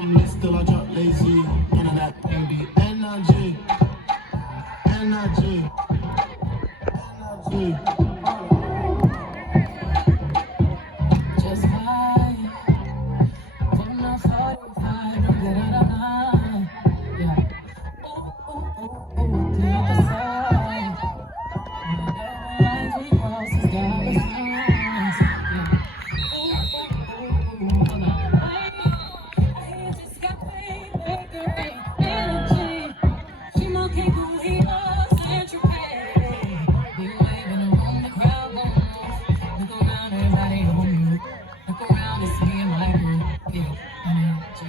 from this till I drop lazy. None of that baby energy. Energy. Energy. Just fine. From the 45, don't get out of line. Yeah. Ooh, ooh, ooh, ooh, the other side. Lines we cross is dollar signs. Yeah. Ooh, ooh, ooh, hold on. I just got paid, make energy. She more capable, he loves entropy. We wave in the room, the crowd gon' move. Look around, everybody on mute. Look around, it's me and my group. Yeah, energy.